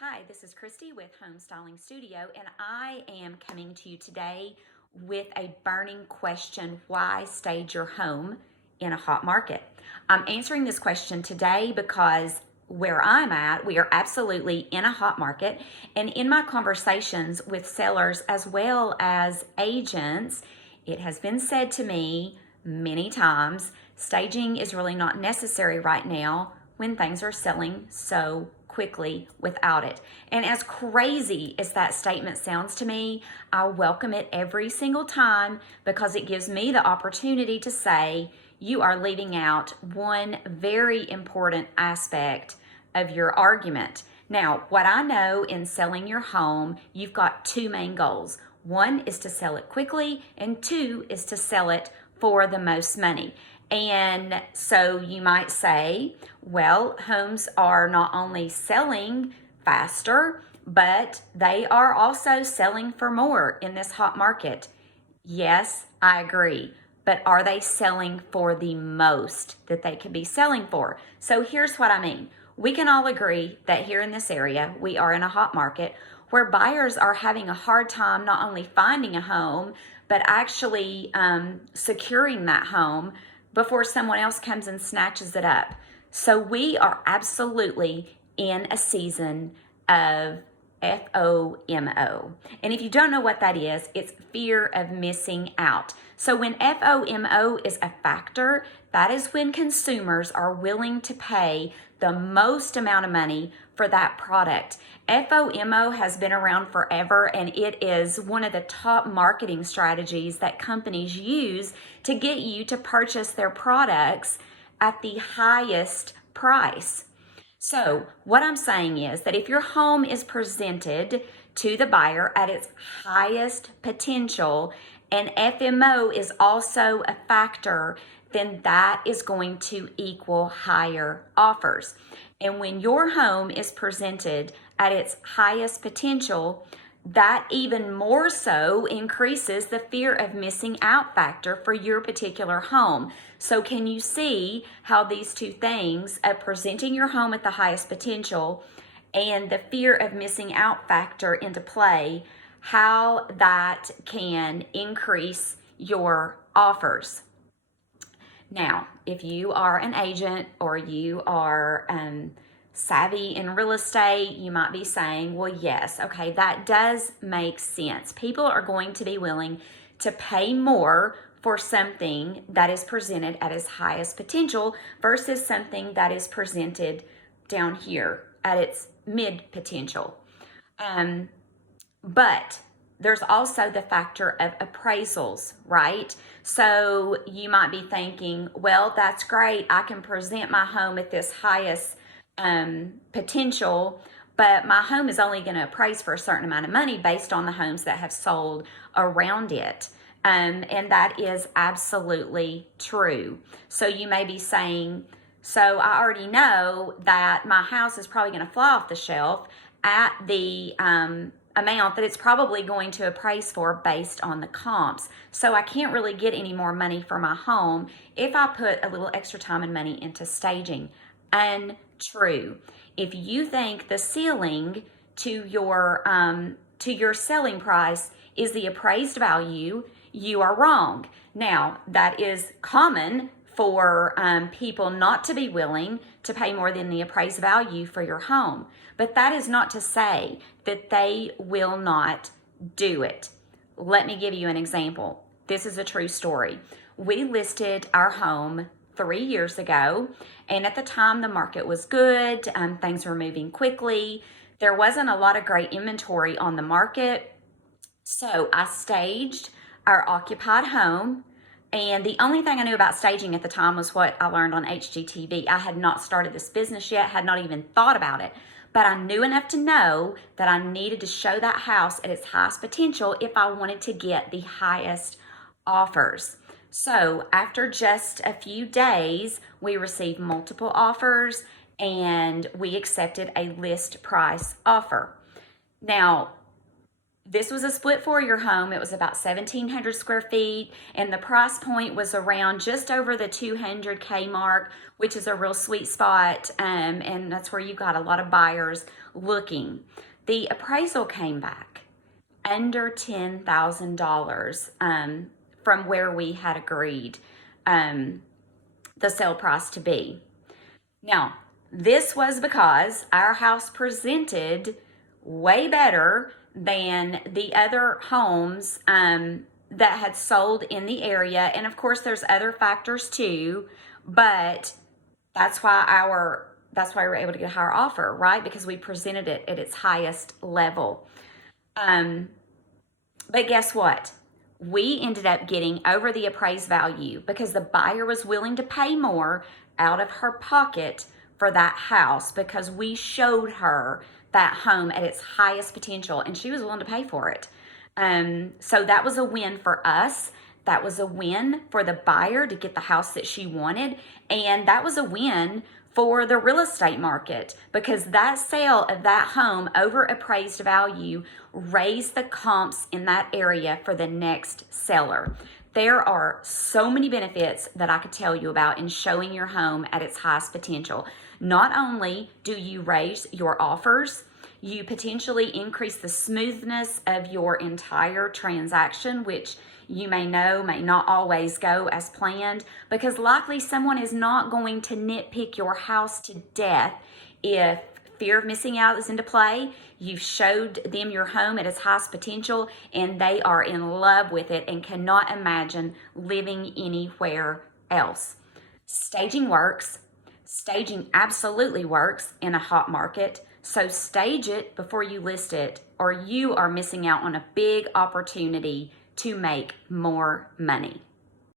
Hi, this is Christy with Home Styling Studio, and I am coming to you today with a burning question: why stage your home in a hot market? I'm answering this question today because where I'm at, we are absolutely in a hot market, and in my conversations with sellers as well as agents, it has been said to me many times staging is really not necessary right now when things are selling so quickly without it. And as crazy as that statement sounds to me, I welcome it every single time because it gives me the opportunity to say, you are leaving out one very important aspect of your argument. Now, what I know in selling your home, you've got two main goals. One is to sell it quickly, and two is to sell it for the most money. And so you might say, well, homes are not only selling faster, but they are also selling for more in this hot market. Yes, I agree. But are they selling for the most that they could be selling for? So here's what I mean. We can all agree that here in this area, we are in a hot market where buyers are having a hard time not only finding a home, but actually securing that home before someone else comes and snatches it up. So we are absolutely in a season of FOMO. And if you don't know what that is, it's fear of missing out. So when FOMO is a factor, that is when consumers are willing to pay the most amount of money for that product. FOMO has been around forever, and it is one of the top marketing strategies that companies use to get you to purchase their products at the highest price. So what I'm saying is that if your home is presented to the buyer at its highest potential and FMO is also a factor, then that is going to equal higher offers. And when your home is presented at its highest potential, that even more so increases the fear of missing out factor for your particular home. So can you see how these two things of presenting your home at the highest potential and the fear of missing out factor into play, how that can increase your offers? Now, if you are an agent or you are savvy in real estate, you might be saying, well, yes, okay, that does make sense. People are going to be willing to pay more for something that is presented at its highest potential versus something that is presented down here at its mid potential. But there's also the factor of appraisals, right? So you might be thinking, well, that's great. I can present my home at this highest potential, but my home is only going to appraise for a certain amount of money based on the homes that have sold around it. And that is absolutely true. So you may be saying, so I already know that my house is probably going to fly off the shelf at the amount that it's probably going to appraise for based on the comps. So I can't really get any more money for my home if I put a little extra time and money into staging. Untrue. If you think the ceiling to your selling price is the appraised value, you are wrong. Now, that is common for people not to be willing to pay more than the appraised value for your home. But that is not to say that they will not do it. Let me give you an example. This is a true story. We listed our home 3 years ago, and at the time the market was good. Things were moving quickly. There wasn't a lot of great inventory on the market. So I staged our occupied home. And the only thing I knew about staging at the time was what I learned on HGTV. I had not started this business yet, had not even thought about it. But I knew enough to know that I needed to show that house at its highest potential if I wanted to get the highest offers. So after just a few days, we received multiple offers and we accepted a list price offer. Now, This was a split four-year home. It was about 1,700 square feet, and the price point was around just over the 200K mark, which is a real sweet spot, and that's where you got a lot of buyers looking. The appraisal came back under $10,000 from where we had agreed the sale price to be. Now, this was because our house presented way better than the other homes that had sold in the area. And of course, there's other factors too, but that's why we were able to get a higher offer, right? Because we presented it at its highest level. But guess what? We ended up getting over the appraised value because the buyer was willing to pay more out of her pocket for that house because we showed her that home at its highest potential and she was willing to pay for it. So that was a win for us. That was a win for the buyer to get the house that she wanted. And that was a win for the real estate market because that sale of that home over appraised value raised the comps in that area for the next seller. There are so many benefits that I could tell you about in showing your home at its highest potential. Not only do you raise your offers, you potentially increase the smoothness of your entire transaction, which you may know may not always go as planned because likely someone is not going to nitpick your house to death if fear of missing out is into play. You've showed them your home at its highest potential and they are in love with it and cannot imagine living anywhere else. Staging works. Staging absolutely works in a hot market. So stage it before you list it or you are missing out on a big opportunity to make more money.